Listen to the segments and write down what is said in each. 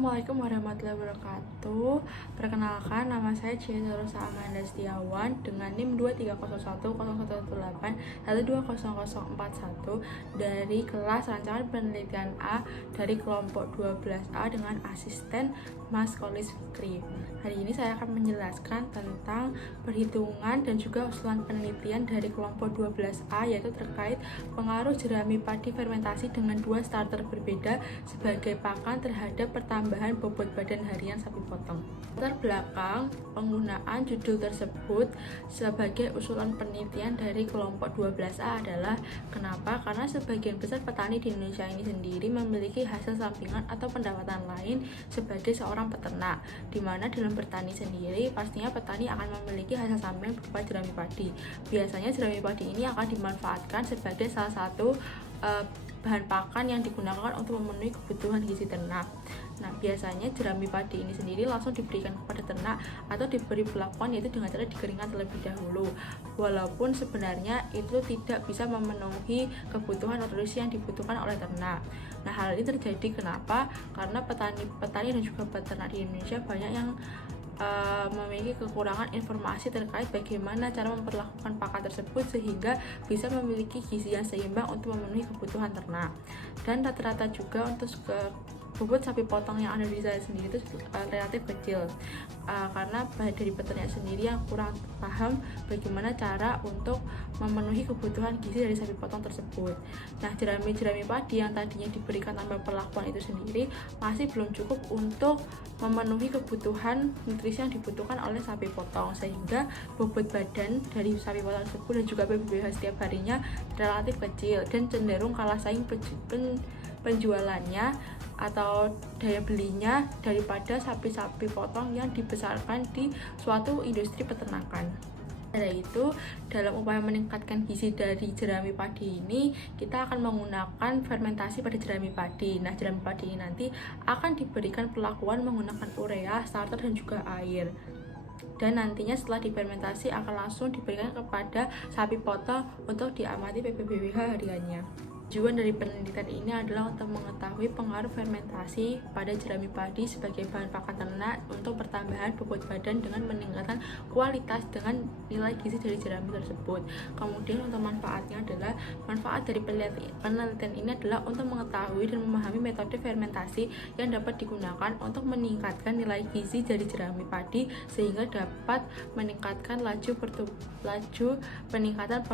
Assalamualaikum warahmatullahi wabarakatuh. Perkenalkan, nama saya Ciesa Rosa Amanda Setiawan dengan NIM 2301101120041 dari kelas rancangan penelitian A dari kelompok 12A dengan asisten Mas Kolis Fikri. Hari ini saya akan menjelaskan tentang perhitungan dan juga usulan penelitian dari kelompok 12A, yaitu terkait pengaruh jerami padi fermentasi dengan dua starter berbeda sebagai pakan terhadap pertambahan bobot badan harian sapi potong. Latar belakang penggunaan judul tersebut sebagai usulan penelitian dari kelompok 12A adalah kenapa? Karena sebagian besar petani di Indonesia ini sendiri memiliki hasil sampingan atau pendapatan lain sebagai seorang peternak, di mana dalam bertani sendiri pastinya petani akan memiliki hasil sampingan berupa jerami padi. Biasanya jerami padi ini akan dimanfaatkan sebagai salah satu bahan pakan yang digunakan untuk memenuhi kebutuhan gizi ternak. Nah, biasanya jerami padi ini sendiri langsung diberikan kepada ternak atau diberi perlakuan yaitu dengan cara dikeringkan terlebih dahulu. Walaupun sebenarnya itu tidak bisa memenuhi kebutuhan nutrisi yang dibutuhkan oleh ternak. Nah, hal ini terjadi kenapa? Karena petani dan juga peternak di Indonesia banyak yang memiliki kekurangan informasi terkait bagaimana cara memperlakukan pakan tersebut sehingga bisa memiliki gizi yang seimbang untuk memenuhi kebutuhan ternak. Dan rata-rata juga untuk bobot sapi potong yang ada di saya sendiri itu relatif kecil, karena dari peternak sendiri yang kurang paham bagaimana cara untuk memenuhi kebutuhan gizi dari sapi potong tersebut. Nah, jerami padi yang tadinya diberikan tanpa perlakuan itu sendiri masih belum cukup untuk memenuhi kebutuhan nutrisi yang dibutuhkan oleh sapi potong, sehingga bobot badan dari sapi potong tersebut dan juga PBBH setiap harinya relatif kecil dan cenderung kalah saing penjualannya atau daya belinya daripada sapi-sapi potong yang dibesarkan di suatu industri peternakan. Dari itu, dalam upaya meningkatkan gizi dari jerami padi ini, kita akan menggunakan fermentasi pada jerami padi. Nah, jerami padi ini nanti akan diberikan perlakuan menggunakan urea, starter, dan juga air. Dan nantinya setelah difermentasi akan langsung diberikan kepada sapi potong untuk diamati PBBH hariannya. Tujuan dari penelitian ini adalah untuk mengetahui pengaruh fermentasi pada jerami padi sebagai bahan pakan ternak untuk pertambahan bobot badan dengan meningkatkan kualitas dengan nilai gizi dari jerami tersebut. Kemudian untuk manfaatnya adalah manfaat dari penelitian ini adalah untuk mengetahui dan memahami metode fermentasi yang dapat digunakan untuk meningkatkan nilai gizi dari jerami padi sehingga dapat meningkatkan laju peningkatan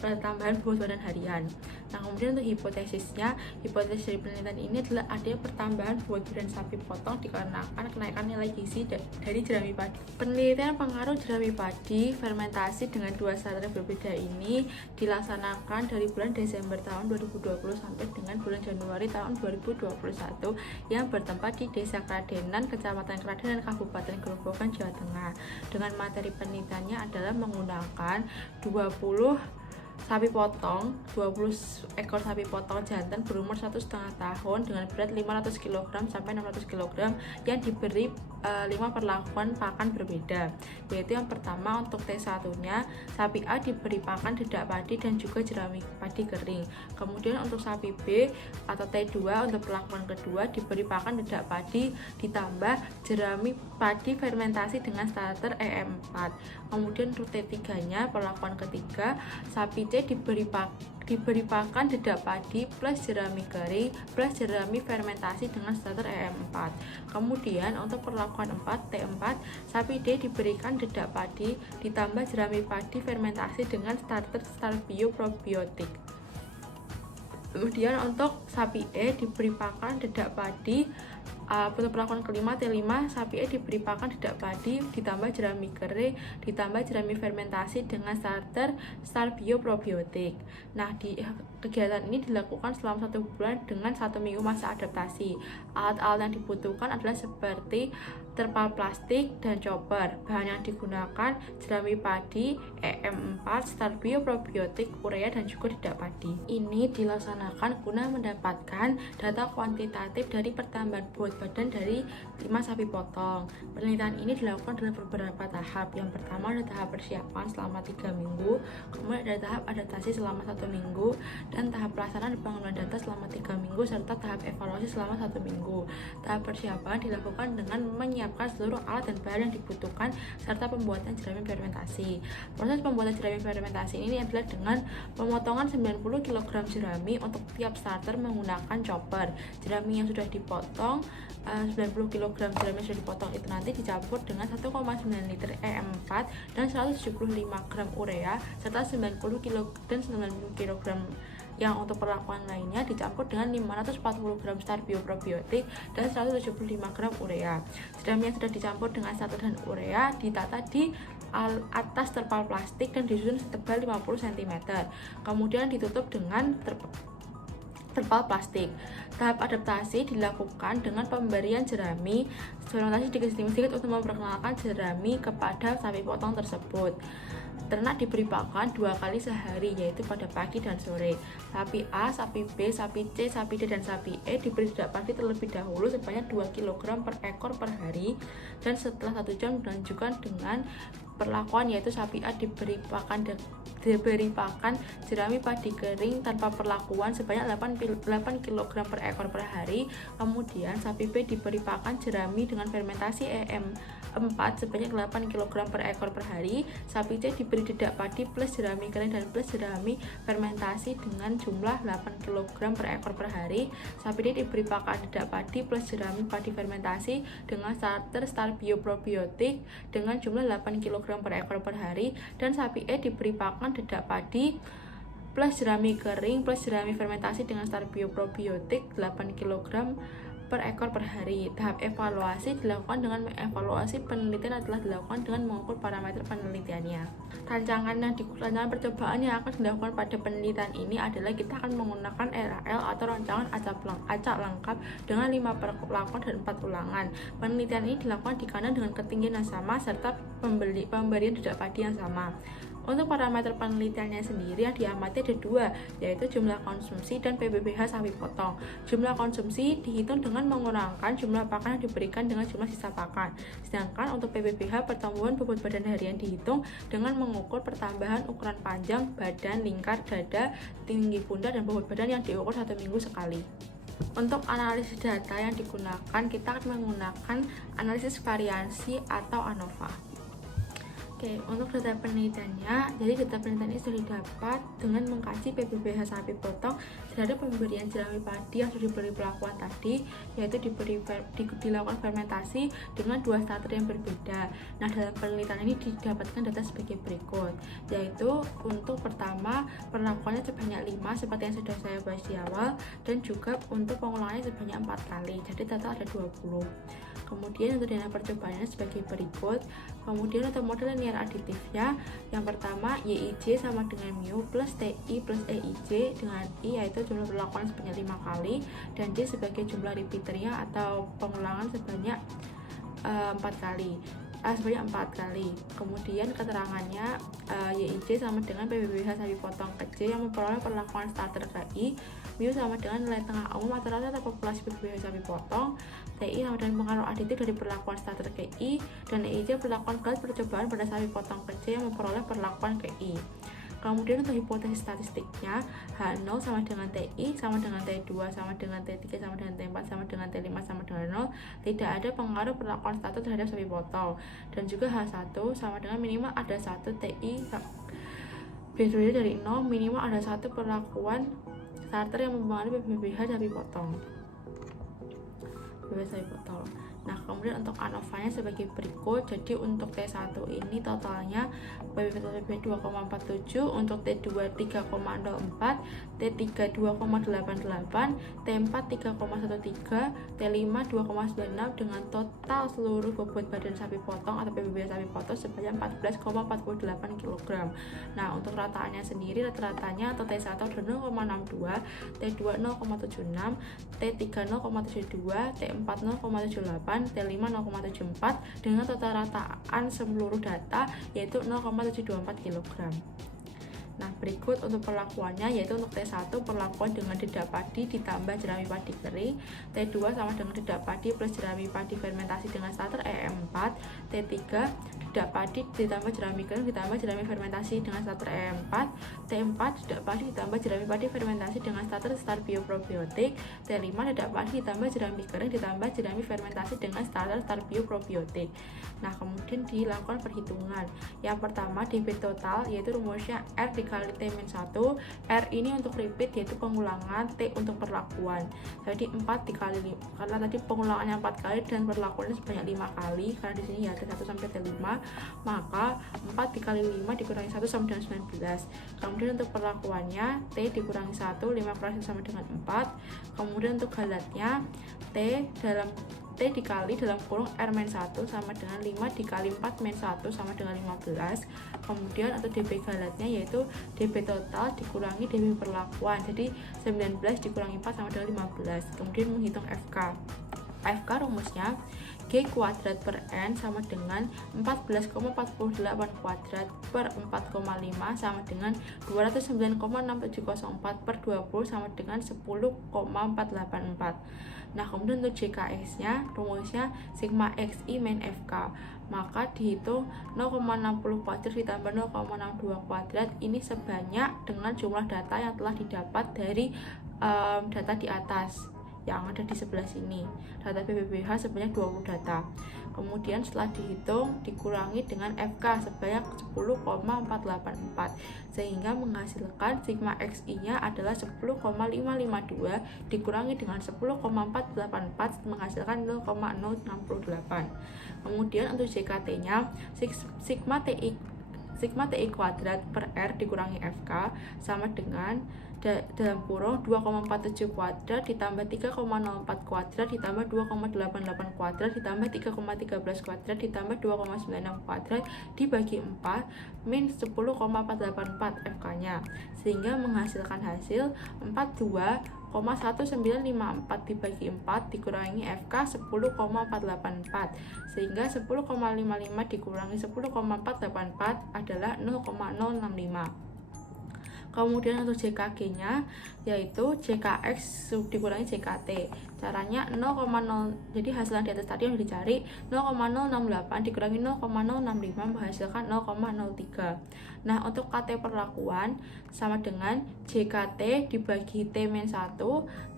pertambahan bobot badan harian. Nah, kemudian untuk hipotesis dari penelitian ini adalah adanya pertambahan bobot badan sapi potong dikarenakan kenaikan nilai gizi dari jerami padi. Penelitian pengaruh jerami padi fermentasi dengan dua starter berbeda ini dilaksanakan dari bulan Desember tahun 2020 sampai dengan bulan Januari tahun 2021 yang bertempat di Desa Kradenan, Kecamatan Kradenan, Kabupaten Grobogan, Jawa Tengah. Dengan materi penelitiannya adalah menggunakan 20 ekor sapi potong jantan berumur 1,5 tahun dengan berat 500 kg sampai 600 kg yang diberi 5 perlakuan pakan berbeda, yaitu yang pertama untuk T1-nya sapi A diberi pakan dedak padi dan juga jerami padi kering. Kemudian untuk sapi B atau T2 untuk perlakuan kedua diberi pakan dedak padi ditambah jerami padi fermentasi dengan starter EM4. Kemudian untuk T3-nya perlakuan ketiga sapi C diberi pakan dedak padi plus jerami kering plus jerami fermentasi dengan starter EM4. Kemudian untuk perlakuan 4 T4 sapi D diberikan dedak padi ditambah jerami padi fermentasi dengan starter Starbio probiotik. Kemudian untuk sapi E diberi pakan dedak padi untuk perlakuan kelima T5 sapi E diberi pakan dedak padi ditambah jerami kering ditambah jerami fermentasi dengan starter Starbio probiotik. Nah, di kegiatan ini dilakukan selama 1 bulan dengan 1 minggu masa adaptasi. Alat-alat yang dibutuhkan adalah seperti terpal plastik dan chopper. Bahan yang digunakan jerami padi, EM4, Starbio probiotik, urea, dan juga dedak padi. Ini dilaksanakan guna mendapatkan data kuantitatif dari pertambahan bobot badan dari 5 sapi potong. Penelitian ini dilakukan dalam beberapa tahap. Yang pertama ada tahap persiapan selama 3 minggu, kemudian ada tahap adaptasi selama 1 minggu, dan tahap pelaksanaan pengumpulan data selama 3 minggu serta tahap evaluasi selama 1 minggu. Tahap persiapan dilakukan dengan menyiapkan seluruh alat dan bahan yang dibutuhkan serta pembuatan jerami fermentasi. Proses pembuatan jerami fermentasi ini adalah dengan pemotongan 90 kg jerami untuk tiap starter menggunakan chopper. Jerami yang sudah dipotong 90 kg jerami yang sudah dipotong itu nanti dicampur dengan 1,9 liter E4 dan 175 gram urea serta 90 kg yang untuk perlakuan lainnya dicampur dengan 540 gram starch bioprobiotik dan 175 gram urea. Jerami yang sudah dicampur dengan starter dan urea ditata di atas terpal plastik dan disusun setebal 50 cm. Kemudian ditutup dengan terpal plastik. Tahap adaptasi dilakukan dengan pemberian jerami fermentasi sedikit-sedikit untuk memperkenalkan jerami kepada sapi potong tersebut. Ternak diberi pakan 2 kali sehari, yaitu pada pagi dan sore. Sapi A, sapi B, sapi C, sapi D, dan sapi E diberi dedak padi terlebih dahulu sebanyak 2 kg per ekor per hari, dan setelah 1 jam dilanjutkan dengan perlakuan, yaitu sapi A diberi pakan jerami padi kering tanpa perlakuan sebanyak 8 kg per ekor per hari. Kemudian sapi B diberi pakan jerami dengan fermentasi EM4 sebanyak 8 kg per ekor per hari. Sapi C diberi dedak padi plus jerami kering dan plus jerami fermentasi dengan jumlah 8 kg per ekor per hari. Sapi D diberi pakan dedak padi plus jerami padi fermentasi dengan starter bioprobiotik dengan jumlah 8 kg per ekor per hari, dan sapi E diberi pakan dedak padi plus jerami kering plus jerami fermentasi dengan starter bioprobiotik 8 kg per ekor per hari. Tahap evaluasi dilakukan dengan mengevaluasi penelitian adalah dilakukan dengan mengukur parameter penelitiannya. Rancangan percobaan yang akan dilakukan pada penelitian ini adalah kita akan menggunakan RAL atau rancangan acak lengkap dengan 5 perlakuan dan 4 ulangan. Penelitian ini dilakukan di kandang dengan ketinggian yang sama serta pemberian dedak padi yang sama. Untuk parameter penelitiannya sendiri yang diamati ada 2, yaitu jumlah konsumsi dan PBBH sapi potong. Jumlah konsumsi dihitung dengan mengurangkan jumlah pakan yang diberikan dengan jumlah sisa pakan. Sedangkan untuk PBBH pertumbuhan bobot badan harian dihitung dengan mengukur pertambahan ukuran panjang, badan, lingkar, dada, tinggi pundak, dan bobot badan yang diukur 1 minggu sekali. Untuk analisis data yang digunakan, kita akan menggunakan analisis variansi atau ANOVA. Oke, untuk data penelitiannya, jadi data penelitian ini sudah didapat dengan mengkaji PBBH sapi potong terhadap pemberian jerami padi yang sudah diberi perlakuan tadi, yaitu dilakukan fermentasi dengan 2 starter yang berbeda. Nah, dalam penelitian ini didapatkan data sebagai berikut, yaitu untuk pertama perlakuannya sebanyak 5 seperti yang sudah saya bahas di awal, dan juga untuk pengulangannya sebanyak 4 kali, jadi total ada 20. Kemudian untuk dana percobaannya sebagai berikut. Kemudian untuk model linear aditifnya, yang pertama YIJ sama dengan mu plus TI plus EIJ dengan I, yaitu jumlah perlakuan sebanyak 5 kali, dan J sebagai jumlah repeaternya atau pengulangan sebanyak 4 kali. Sebanyak 4 kali. Kemudian keterangannya YIJ sama dengan PBBH sapi potong ke J yang memperoleh perlakuan starter ke I, mu sama dengan nilai tengah umum atau rata-rata populasi PBBH sapi potong, TI sama dengan pengaruh aditif dari perlakuan starter ke I, dan EIJ perlakuan kelas percobaan pada sapi potong ke J yang memperoleh perlakuan ke I. Kemudian untuk hipotesis statistiknya, H0 sama dengan TI sama dengan T2 sama dengan T3 sama dengan T4 sama dengan T5 sama dengan 0, tidak ada pengaruh perlakuan starter terhadap sapi potong. Dan juga H1 sama dengan minimal ada 1 TI beda dari 0, minimal ada 1 perlakuan starter yang mempengaruhi PBBH sapi potong. Nah, kemudian untuk ANOVA-nya sebagai berikut. Jadi untuk T1 ini totalnya PBB 2,47, untuk T2 3,04, T3 2,88, T4 3,13, T5 2,96 dengan total seluruh bobot badan sapi potong atau PBB sapi potong sebanyak 14,48 kg. Nah, untuk rataannya sendiri rata-ratanya untuk T1 ada 0,62, T2 0,76, T3 0,72, T4 0,78, T5 0,74 dengan total rataan seluruh data yaitu 0,724 kg. Nah, berikut untuk perlakuannya, yaitu untuk T1 perlakuan dengan dedak padi ditambah jerami padi kering, T2 sama dengan dedak padi plus jerami padi fermentasi dengan starter EM4, T3 tidak padi ditambah jerami kering ditambah jerami fermentasi dengan starter E4, T4 tidak padi ditambah jerami padi fermentasi dengan starter Starbio probiotik, T5 tidak padi ditambah jerami kering ditambah jerami fermentasi dengan starter Starbio probiotik. Nah, kemudian dilakukan perhitungan. Yang pertama debit total, yaitu rumusnya R dikali T-1. R ini untuk repeat, yaitu pengulangan, T untuk perlakuan. Jadi 4 dikali 5, karena tadi pengulangannya 4 kali dan perlakuannya sebanyak 5 kali, karena di sini ya T1 sampai T5, maka 4 dikali 5 dikurangi 1 sama dengan 19. Kemudian untuk perlakuannya T dikurangi 1, 5 kurang 1 sama dengan 4. Kemudian untuk galatnya T dikali dalam kurung R-1 sama dengan 5 dikali 4-1 sama dengan 15. Kemudian untuk DB galatnya yaitu DB total dikurangi DB perlakuan, jadi 19 dikurangi 4 sama dengan 15. Kemudian menghitung FK. FK rumusnya G kuadrat per N sama dengan 14,48 kuadrat per 4,5 sama dengan 209,6704 per 20 sama dengan 10,484. Nah, kemudian untuk JKX-nya, rumusnya sigma XI min FK. Maka dihitung 0,60 kuadrat ditambah 0,62 kuadrat. Ini sebanyak dengan jumlah data yang telah didapat dari data di atas yang ada di sebelah sini. Data PBBH sebanyak 20 data. Kemudian setelah dihitung dikurangi dengan FK sebanyak 10,484 sehingga menghasilkan sigma XI-nya adalah 10,552 dikurangi dengan 10,484 menghasilkan 0,068. Kemudian untuk JKT-nya sigma TI kuadrat per R dikurangi FK sama dengan dalam kurung 2,47 kuadrat ditambah 3,04 kuadrat ditambah 2,88 kuadrat ditambah 3,13 kuadrat ditambah 2,96 kuadrat dibagi 4 min 10,484 FK-nya sehingga menghasilkan hasil 42,1954 dibagi 4 dikurangi FK 10,484 sehingga 10,55 dikurangi 10,484 adalah 0,065. Kemudian untuk JKG-nya yaitu JKX dikurangi JKT. Caranya 0,0, jadi hasil yang di atas tadi yang dicari 0,068 dikurangi 0,065 menghasilkan 0,03. Nah, untuk KT perlakuan sama dengan JKT dibagi T-1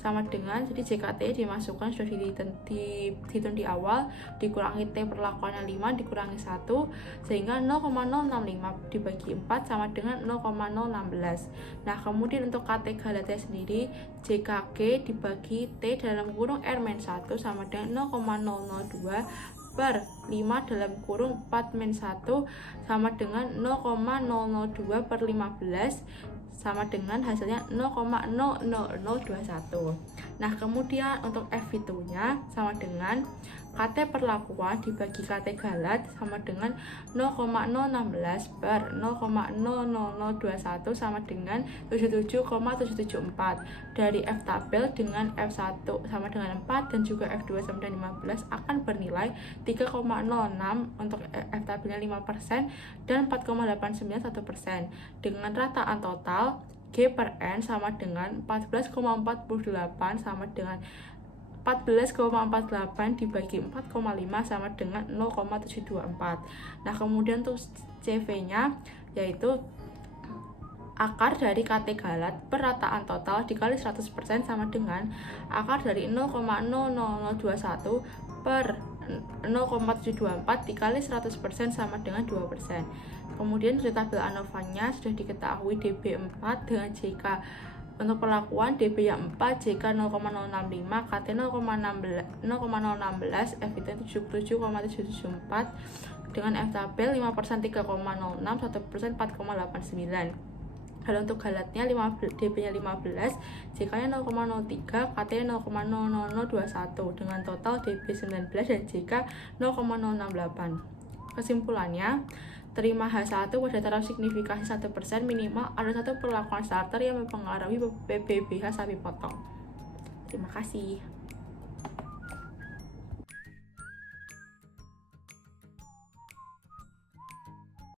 sama dengan, jadi JKT dimasukkan sudah dihitung di awal dikurangi T perlakuannya 5 dikurangi 1 sehingga 0,065 dibagi 4 sama dengan 0,016. Nah, kemudian untuk KT galatnya sendiri JKG dibagi T dalam kurung R-1 sama dengan 0,002 per 5 dalam kurung 4-1 sama dengan 0,002 per 15 sama dengan hasilnya 0,00021. Nah, kemudian untuk F2 nya sama dengan KT perlakuan dibagi KT galat sama dengan 0,016 per 0,00021 sama dengan 77,774. Dari F tabel dengan F1 sama dengan 4 dan juga F2 sama dengan 15 akan bernilai 3,06 untuk F tabelnya 5% dan 4,891%. Dengan rataan total G per N sama dengan 14,48 sama dengan 14,48 dibagi 4,5 sama dengan 0,724. Nah, kemudian untuk CV-nya yaitu akar dari KT galat per rataan total dikali 100% sama dengan akar dari 0,0021 per 0,724 dikali 100% sama dengan 2%. Kemudian dari tabel ANOVA-nya sudah diketahui DB4 dengan JK untuk perlakuan DB yang 4, JK 0,065, KT 0,016, F itu 77,774 dengan F tabel 5% 3,06, 1% 4,89. Lalu untuk galatnya DB-nya 15, JK-nya 0,03, KT 0,00021 dengan total DB 19 dan JK 0,068. Kesimpulannya, terima H1 pada taraf signifikasi 1% minimal ada satu perlakuan starter yang mempengaruhi PBBH sapi potong. Terima kasih.